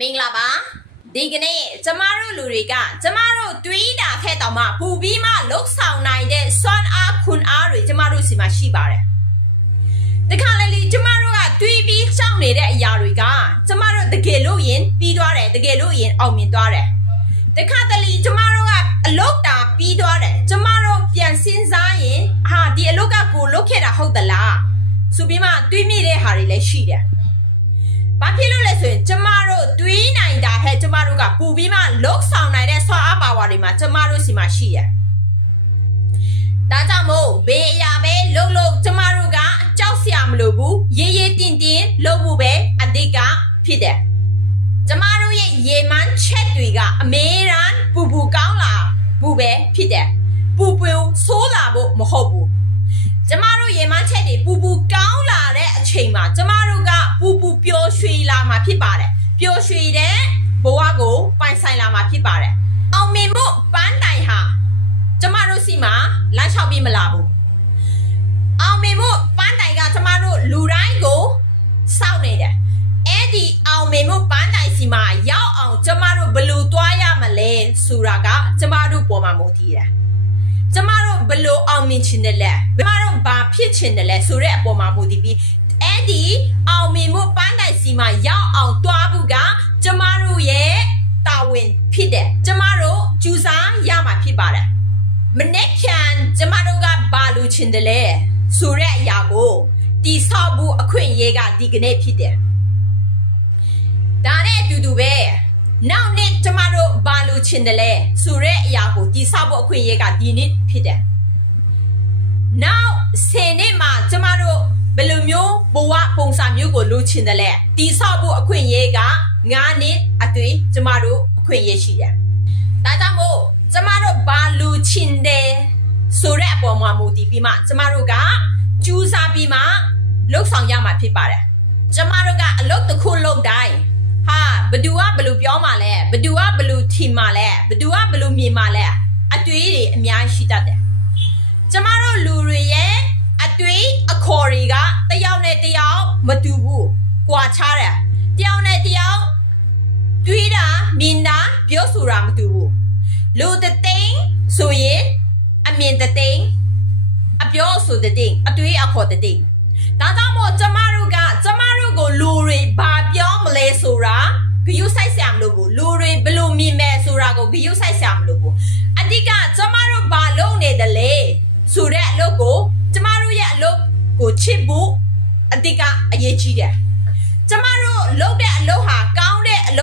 မင်္ဂလာပါဒီကနေ့ကျမတို့လူတွေကကျမတို့တွေးတာခဲ့တော့မှပူပြီးမှလှုပ်ဆောင်နိုင်တဲ့စွမ်းအားခွန်အားတွေကျမတို့စီမှာရှိပါတယ်တခါလေကျမတို့ကတွေးပြီးရှောင်နေတဲ့အရာတွေကကျမတို့တကယ်လို့ရင်ပြီးသွားတယ်တကယ်လို့ရင်အောင်မြင်သွားတယ်တခါတလေကျမတို့ကအလုပ်တာပြီးသွားတယ်ကျမတို့ပြန်စဉ်းစားရင်ဟာဒီအလုပ်ကကိုလုပ်ခဲ့တာဟုတ်သလားဆိုပြီးမှတွေးမိတဲ့ဟာတွေလည်းရှိတယ်ဘာဖြစ်လို့လဲဆိုရင်ကျမတို့တွေးနိုင်တာဟဲ့ကျမတို့ကပူပြီးမှလှုပ်ဆောင်နိုင်တဲ့ဆွမ်းအားပါဝါတွေမှာကျမတို့စီမှာရှိရဒါကြောင့်မို့ဘေးအရာပဲလှုပ်လှုပ်ကျမတို့ကကြောက်စရာမလိုဘူးရေးရေးတင်းတင်းလှုပ်ဖို့ပဲအဓိကဖြစ်တယ်ကျမတို့ရဲ့ရေမှန်းချက်တွေကအမေရန်ပူပူကောင်းလာဘူးပဲဖြစ်တယ်ပူပူဆိုးလာဖို့မဟုတ်ဘူးကျမတို့ရေမှန်းချက်တွေပူပူကောင်းလာတဲ့အချိန်မှာကျမတို့ကပူပူပျော်ရွှင်လာမှာဖြစ်ပါတယ်ပျော်ရွှင်တဲ့ဘဝကိုပိုင်ဆိုင်လာမှာဖြစ်ပါတယ်အောင်မြင်မှုပန်းတိုင်ဟာကျမတို့စီမှာလမ်းလျှောက်ပြီးမလာဘူးအောင်မြင်မှုပန်းတိုင်ကကျမတို့လူတိုင်းကိုစောင့်နေတယ်အဲ့ဒီအောင်မြင်မှုပန်းတိုင်စီမှာရောက်အောင်ကျမတို့ဘယ်လိုသွားရမလဲဆိုတာကကျမတို့ပေါ်မှာမူတည်တယ်ကျမတို့ဘယ်လိုအောင်မြင်ချင်တယ်လဲကျမတို့ဘာဖြစ်ချင်တယ်လဲဆိုတဲ့အပေါ်မှာမူတည်ပြီးအဲ့ဒီအောင်မြင်မှုပန်းတိုင်စီမှာရောက်အောင်တွားဖို့ကကျမတို့ရဲ့တာဝန်ဖြစ်တယ်ကျမတို့ကြိုးစားရမှာဖြစ်ပါတယ်မနေ့ကကျမတို့ကဘာလို့ချင်တယ်လဲဆိုတဲ့အရာကိုတိဆောက်ဖို့အခွင့်အရေးကဒီကနေ့ဖြစ်တယ်ဒါနဲ့အတူတူပဲနောက်နေ့ကျမတို့ဘာလို့ချင်တယ်လဲဆိုတဲ့အရာကိုတိဆောက်ဖို့အခွင့်အရေးကဒီနေ့ဖြစ်တယ်နောက်10နှစ်မှာကျမတို့ဘယ်လိုမျိုးဘဝပုံစံမျိုးကိုလိုချင်တယ်လဲတိဆောက်ဖို့အခွင့်အရေးက9နှစ်အတွင်းကျမတို့အခွင့်အရေးရှိတယ်ဒါကြောင့်မို့ကျမတို့ဘာလိုချင်တယ်ဆိုတဲ့အပေါ်မှာမူတည်ပြီးမှကျမတို့ကကြိုးစားပြီးမှလှုပ်ဆောင်ရမှာဖြစ်ပါတယ်ကျမတို့ကအလုပ်တစ်ခုလုပ်တိုင်းဟာဘသူကဘယ်လိုပြောမှလဲဘသူကဘယ်လိုထင်မှလဲဘသူကဘယ်လိုမြင်မှလဲအတွေးတွေအများကြီးရှိတတ်တယ်ကျမတို့လူတွေရဲ့အတွေးအခေါ်တွေကတယောက်နဲ့တယောက်မတူဘူးကွာခြားတယ်တယောက်နဲ့တယောက်တွေးတာမြင်တာပြောဆိုတာမတူဘူးလူတစ်သိန်းဆိုရင်အမြင်တစ်သိန်းအပြောဆိုတစ်သိန်းအတွေးအခေါ်တစ်သိန်းဒါကြောင့်မို့ကျမတို့ကိုလူတွေဘာပြောမလဲဆိုတာဂရုစိုက်စရာမလိုဘူးလူတွေဘယ်လိုမြင်မယ်ဆိုတာကိုဂရုစိုက်စရာမလိုဘူးအဓိကကျမတို့ဘာလုပ်နေတယ်လဲဆိုတဲ့အလုပ်ကိုကျမတို့ရဲ့အလုပ်ကိုချစ်ဖို့အဓိကအရေးကြီးတယ်ကျမတို့လုပ်တဲ့အလုပ်ဟာကောင်းတဲ့အလုပ်